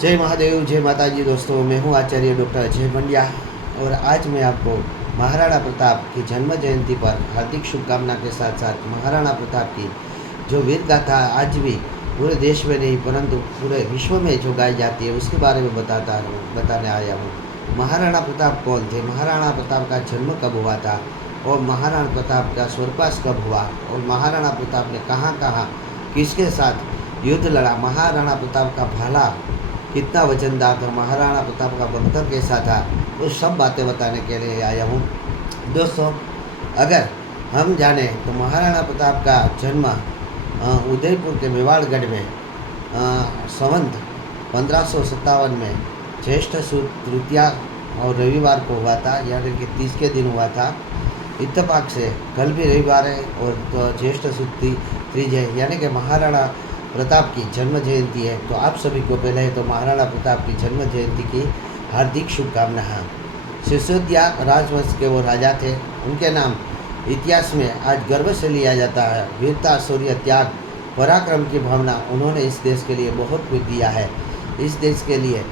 जय महादेव, जय माता जी। दोस्तों, मैं हूँ आचार्य डॉक्टर अजय पंड्या और आज मैं आपको महाराणा प्रताप की जन्म जयंती पर हार्दिक शुभकामना के साथ साथ महाराणा प्रताप की जो वीर गाथा आज भी पूरे देश में नहीं परंतु पूरे विश्व में जो गाई जाती है उसके बारे में बताने आया हूँ। महाराणा प्रताप कौन थे, महाराणा प्रताप का जन्म कब हुआ था और महाराणा प्रताप का स्वर्गवास कब हुआ और महाराणा प्रताप ने कहाँ कहाँ किसके साथ युद्ध लड़ा, महाराणा प्रताप का भाला कितना वजनदार था, महाराणा प्रताप का बख्तर कैसा था, वो सब बातें बताने के लिए आया हूँ। दोस्तों, अगर हम जाने तो महाराणा प्रताप का जन्म उदयपुर के मेवाड़गढ़ में संवत 1557 में ज्येष्ठ सुद तृतीया और रविवार को हुआ था, यानी कि 30 के दिन हुआ था। इत्तेफाक से कल भी रविवार है और ज्येष्ठ सुद तीज यानी कि महाराणा प्रताप की जन्म जयंती है। तो आप सभी को पहले तो महाराणा प्रताप की जन्म जयंती की हार्दिक शुभकामनाएं। सिसोदिया राजवंश के वो राजा थे, उनके नाम इतिहास में आज गर्व से लिया जाता है। वीरता, शौर्य, त्याग, पराक्रम की भावना उन्होंने इस देश के लिए बहुत कुछ दिया है। इस देश के लिए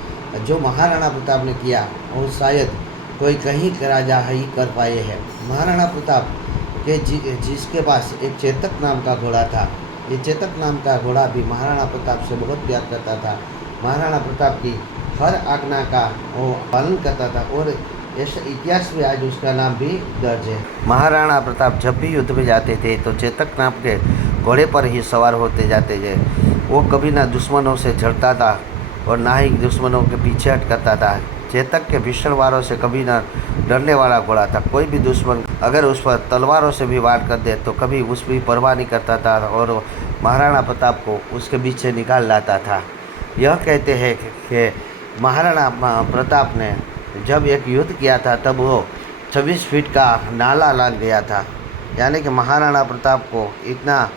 जो महाराणा प्रताप ने किया वो शायद कोई कहीं का राजा ही कर पाए हैं। महाराणा प्रताप के जिसके पास एक चेतक नाम का घोड़ा था, ये चेतक नाम का घोड़ा भी महाराणा प्रताप से बहुत प्यार करता था। महाराणा प्रताप की हर आज्ञा का वो पालन करता था और ऐसे इतिहास में आज उसका नाम भी दर्ज है। महाराणा प्रताप जब भी युद्ध में जाते थे तो चेतक नाम के घोड़े पर ही सवार होते जाते थे। वो कभी ना दुश्मनों से झड़ता था और ना ही दुश्मनों के पीछे हट करता था। चेतक के भीषण वारों से कभी न डरने वाला घोड़ा था। कोई भी दुश्मन अगर उस पर तलवारों से भी वार कर दे तो कभी उसकी परवाह नहीं करता था और महाराणा प्रताप को उसके बीच से निकाल लाता था। यह कहते हैं कि महाराणा प्रताप ने जब एक युद्ध किया था तब वो 26 फीट का नाला लाग गया था, यानी कि महाराणा प्रताप को इतना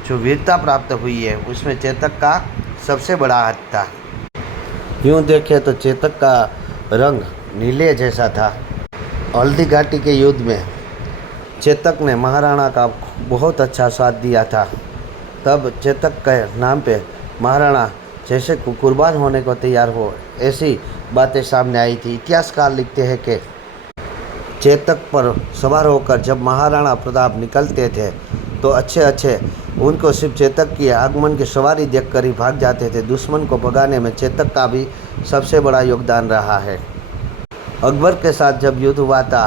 जो वीरता प्राप्त हुई है उसमें चेतक का सबसे बड़ा हाथ था। यूँ देखें तो चेतक का रंग नीले जैसा था। हल्दी घाटी के युद्ध में चेतक ने महाराणा का बहुत अच्छा साथ दिया था। तब चेतक के नाम पे महाराणा जैसे कुर्बान होने को तैयार हो, ऐसी बातें सामने आई थी। इतिहासकार लिखते हैं कि चेतक पर सवार होकर जब महाराणा प्रताप निकलते थे तो अच्छे उनको सिर्फ चेतक की आगमन की सवारी देखकर ही भाग जाते थे। दुश्मन को भगाने में चेतक का भी सबसे बड़ा योगदान रहा है। अकबर के साथ जब युद्ध हुआ था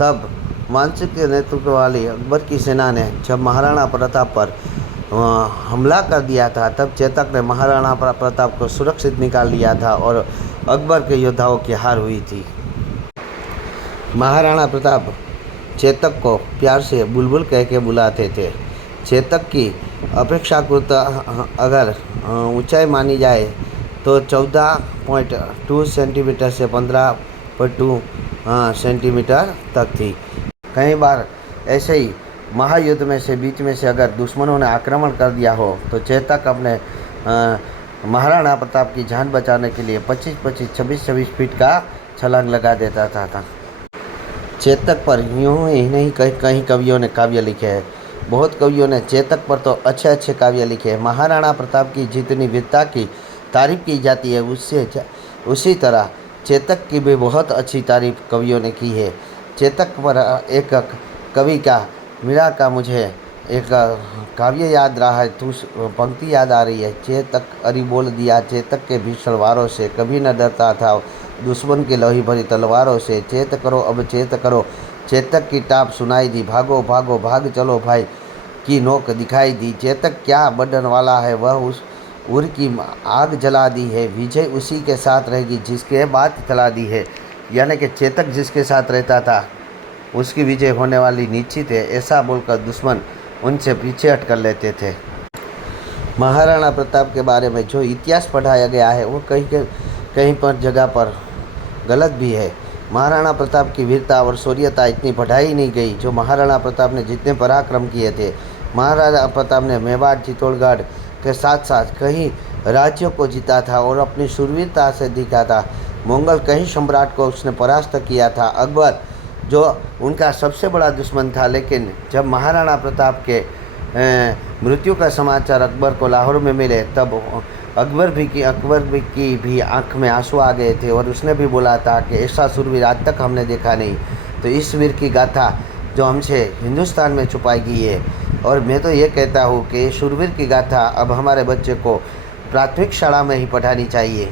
तब मानसिंह के नेतृत्व वाली अकबर की सेना ने जब महाराणा प्रताप पर हमला कर दिया था तब चेतक ने महाराणा प्रताप को सुरक्षित निकाल लिया था और अकबर के योद्धाओं की हार हुई थी। महाराणा प्रताप चेतक को प्यार से बुलबुल कह के बुलाते थे। चेतक की अपेक्षाकृत अगर ऊंचाई मानी जाए तो 14.2 सेंटीमीटर से 15.2 सेंटीमीटर तक थी। कई बार ऐसे ही महायुद्ध में से बीच में से अगर दुश्मनों ने आक्रमण कर दिया हो तो चेतक अपने महाराणा प्रताप की जान बचाने के लिए 25-25, 26-26 फीट का छलांग लगा देता था। चेतक पर यूँ ही नहीं कहीं कवियों ने काव्य लिखे हैं। बहुत कवियों ने चेतक पर तो अच्छे काव्य लिखे हैं। महाराणा प्रताप की जितनी वीरता की तारीफ की जाती है उसी तरह चेतक की भी बहुत अच्छी तारीफ कवियों ने की है। चेतक पर एक कवि का मीरा का मुझे एक काव्य याद रहा है, तो पंक्ति याद आ रही है। चेतक अरि बोल दिया चेतक के भीषण वारों से, कभी न डरता था दुश्मन की लोही भरी तलवारों से। चेत करो अब चेत करो, चेतक की टाप सुनाई दी, भागो भागो भाग चलो भाई की नोक दिखाई दी। चेतक क्या बढ़ने वाला है, वह उस उर की आग जला दी है। विजय उसी के साथ रहेगी जिसके बात चला दी है, यानी कि चेतक जिसके साथ रहता था उसकी विजय होने वाली निश्चित है, ऐसा बोलकर दुश्मन उनसे पीछे हट कर लेते थे। महाराणा प्रताप के बारे में जो इतिहास पढ़ाया गया है वो कहीं पर जगह पर गलत भी है। महाराणा प्रताप की वीरता और शौर्यता इतनी बढ़ाई नहीं गई जो महाराणा प्रताप ने जितने पराक्रम किए थे। महाराणा प्रताप ने मेवाड़, चित्तौड़गढ़ के साथ साथ कई राज्यों को जीता था और अपनी शूरवीरता से दिखा था। मंगल कई सम्राट को उसने परास्त किया था। अकबर जो उनका सबसे बड़ा दुश्मन था, लेकिन जब महाराणा प्रताप के मृत्यु का समाचार अकबर को लाहौर में मिले तब अकबर की भी आंख में आंसू आ गए थे और उसने भी बोला था कि ऐसा शूरवीर आज तक हमने देखा नहीं। तो इस वीर की गाथा जो हमसे हिंदुस्तान में छुपाई गई है, और मैं तो ये कहता हूँ कि शूरवीर की गाथा अब हमारे बच्चे को प्राथमिक शाला में ही पढ़ानी चाहिए।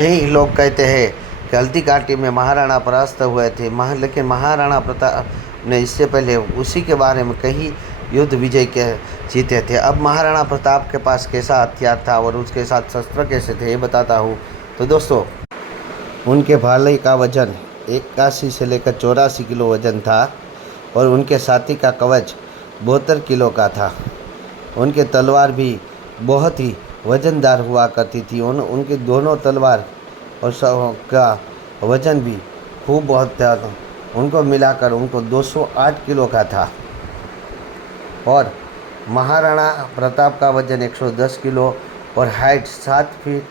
यही लोग कहते हैं कि हल्दी घाटी में महाराणा परास्त हुए थे, लेकिन महाराणा प्रताप ने इससे पहले उसी के बारे में कई युद्ध विजय के जीते थे। अब महाराणा प्रताप के पास कैसा हथियार था और उसके साथ शस्त्र कैसे थे ये बताता हूँ। तो दोस्तों, उनके भाले का वजन 81 से लेकर 84 किलो वजन था और उनके साथी का कवच 72 किलो का था। उनके तलवार भी बहुत ही वजनदार हुआ करती थी। उनकी दोनों तलवार और का वजन भी खूब बहुत था। उनको मिलाकर उनको 208 किलो का था। और महाराणा प्रताप का वजन 110 किलो और हाइट 7 फीट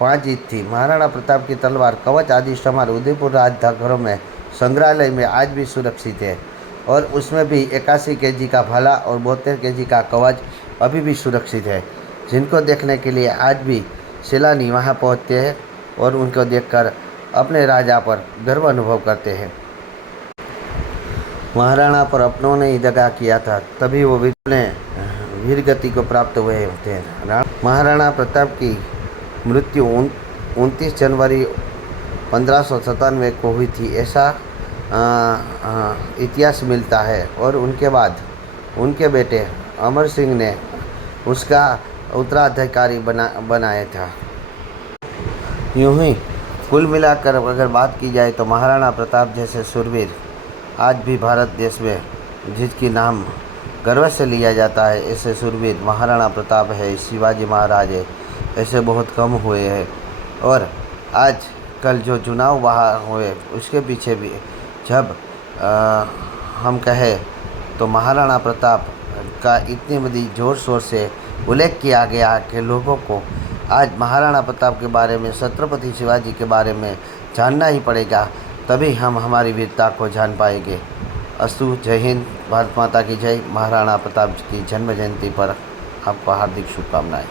5 इंच थी। महाराणा प्रताप की तलवार, कवच आदि सामान उदयपुर राजघरों में संग्रहालय में आज भी सुरक्षित है और उसमें भी 81 केजी का भाला और 72 केजी का कवच अभी भी सुरक्षित है, जिनको देखने के लिए आज भी सैलानी वहां पहुंचते हैं और उनको देखकर अपने राजा पर गर्व अनुभव करते हैं। महाराणा पर अपनों ने ही दगा किया था, तभी वो वीर गति को प्राप्त हुए होते हैं। महाराणा प्रताप की मृत्यु 29 जनवरी 1597 को हुई थी, ऐसा इतिहास मिलता है। और उनके बाद उनके बेटे अमर सिंह ने उसका उत्तराधिकारी बनाया था। यूं ही कुल मिलाकर अगर बात की जाए तो महाराणा प्रताप जैसे शूरवीर आज भी भारत देश में जिसकी नाम गर्व से लिया जाता है, ऐसे शूरवीर महाराणा प्रताप है, शिवाजी महाराज है, ऐसे बहुत कम हुए हैं। और आज कल जो चुनाव वहाँ हुए उसके पीछे भी जब हम कहें तो महाराणा प्रताप का इतनी बड़ी ज़ोर शोर से उल्लेख किया गया कि लोगों को आज महाराणा प्रताप के बारे में, छत्रपति शिवाजी के बारे में जानना ही पड़ेगा, तभी हम हमारी वीरता को जान पाएंगे। अस्तु, जय हिंद, भारत माता की जय। महाराणा प्रताप की जन्म जयंती पर आपको हार्दिक शुभकामनाएं।